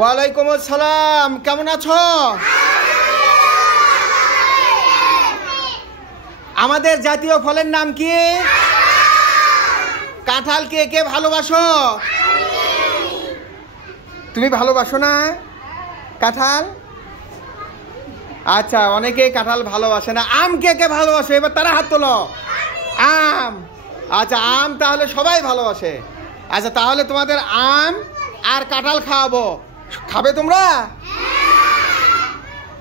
ওয়ালাইকুম আসসালাম, কেমন আছো? আমাদের জাতীয় ফলের নাম কি? কাঁঠাল। কে কে ভালোবাসো? তুমি ভালোবাসো না কাঁঠাল? আচ্ছা, অনেকেই কাঁঠাল ভালোবাসে না। আম কে কে ভালোবাসে? এবার তারা হাত তোলো। আম। আচ্ছা, আম তাহলে সবাই ভালোবাসে। আচ্ছা, তাহলে তোমাদের আম আর কাঁঠাল খাওয়াবো। খাবে তোমরা?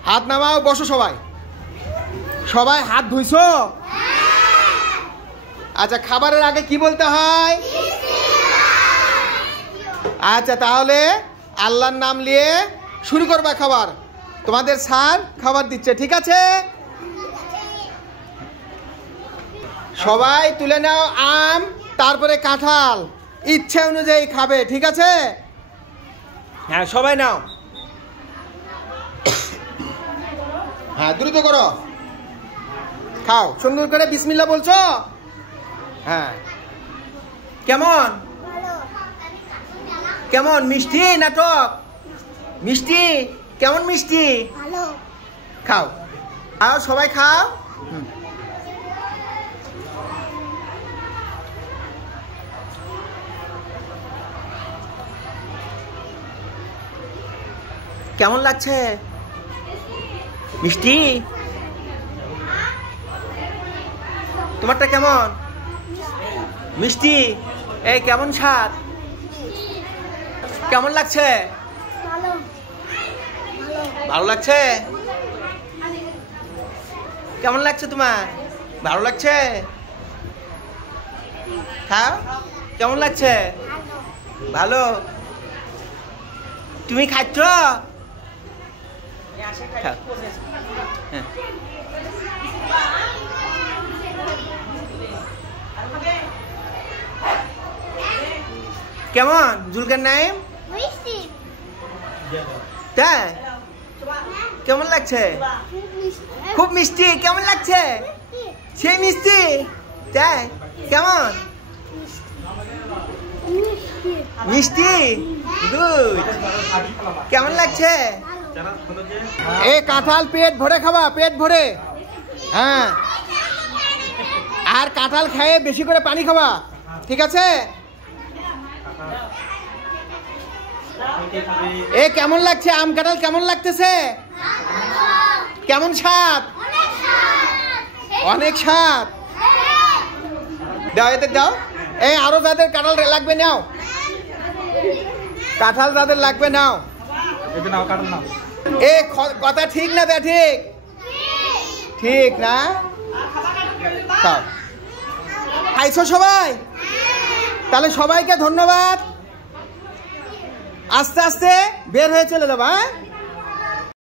হাত নামাও, বসো সবাই। সবাই হাত ধুইছো? আচ্ছা, খাবারের আগে কি বলতে হয়? আচ্ছা, তাহলে আল্লাহর নাম নিয়ে শুরু করবা খাবার। তোমাদের স্যার খাবার দিচ্ছে, ঠিক আছে? সবাই তুলে নাও আম, তারপরে কাঁঠাল, ইচ্ছে অনুযায়ী খাবে, ঠিক আছে? হ্যাঁ, সবাই নাও। হ্যাঁ, দ্রুত করো, খাও সুন্দর করে। বিসমিল্লাহ বলছো? হ্যাঁ। কেমন কেমন মিষ্টি? নাটক মিষ্টি? কেমন মিষ্টি? খাও খাও, সবাই খাও। কেমন লাগছে? মিষ্টি? তোমারটা কেমন? মিষ্টি? এই কেমন স্বাদ? কেমন লাগছে? ভালো লাগছে? কেমন লাগছে তোমার? ভালো লাগছে? খাও। কেমন লাগছে? ভালো। তুমি খাচ্ছ? হ্যাঁ। কেমন জুলকার নাইম? তাই? কেমন লাগছে? খুব মিষ্টি। কেমন লাগছে? সেই মিষ্টি? তাই? কেমন মিষ্টি? গুড। কেমন লাগছে? এই কাঁঠাল পেট ভরে খাবা, পেট ভরে। হ্যাঁ, আর কাঁঠাল খেয়ে বেশি করে পানি খাবা, ঠিক আছে? এ কেমন লাগছে? আম কাঁঠাল কেমন লাগতেছে? কেমন স্বাদ? অনেক স্বাদ। দাও, এদের দাও। এই আরো যাদের কাঁঠাল লাগবে নাও, কাঁঠাল যাদের লাগবে নাও। এ কথা ঠিক না ব্যাঠিক? ঠিক না? খাও। খাইছো সবাই? তাহলে সবাইকে ধন্যবাদ। আস্তে আস্তে বের হয়ে চলে যাবো, হ্যাঁ?